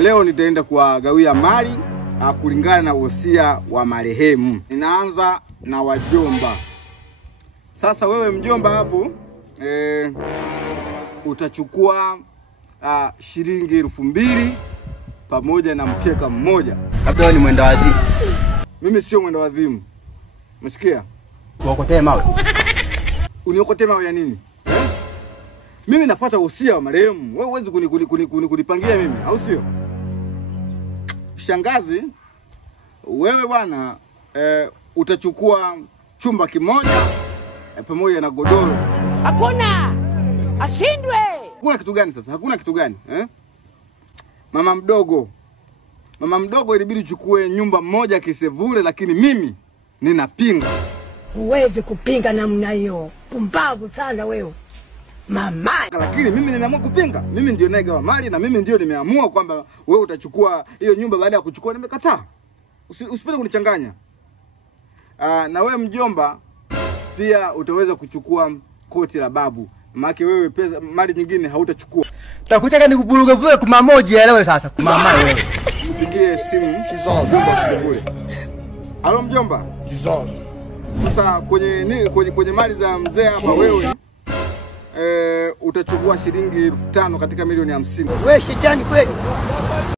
Leo nitaenda kuwagawia mali kulingana na wosia wa marehemu. Ninaanza na wajomba. Sasa wewe mjomba hapo utachukua shilingi 2000 pamoja na mkeka mmoja. Labda wewe ni mwenda wazimu. Mimi sio mwenda wazimu. Umesikia? Uokotee mawe. Uniokotee mawe ya nini? Mimi nafuata wosia wa marehemu. Wewe huwezi kunipangia mimi, au sio? Shangazi, wewe bwana utachukua chumba kimoja pamoja na godoro. Hakuna! Ashindwe! Hakuna kitu gani sasa? Hakuna kitu gani? Mama mdogo ilibidi uchukue nyumba moja Kisevule, lakini mimi ninapinga. Huwezi kupinga namna hiyo. Pumbavu sana wewe. Mama. Lakini mimi nimeamua kupinga. Mimi ndio naigawa mali na mimi ndio nimeamua kwamba wewe utachukua hiyo nyumba. Baada ya kuchukua nimekataa. Usipende kunichanganya. Na wewe mjomba pia utaweza kuchukua koti la babu. Maana wewe pesa mali nyingine hautachukua. Takutaka nikuvuruge vile kwa moja leo sasa. Mama wewe. Pigie simu mjomba Kisevule. Halo mjomba. Sasa kwenye mali za mzee hapa wewe utachukua shilingi 5000 katika milioni 50. Wewe shetani kweli.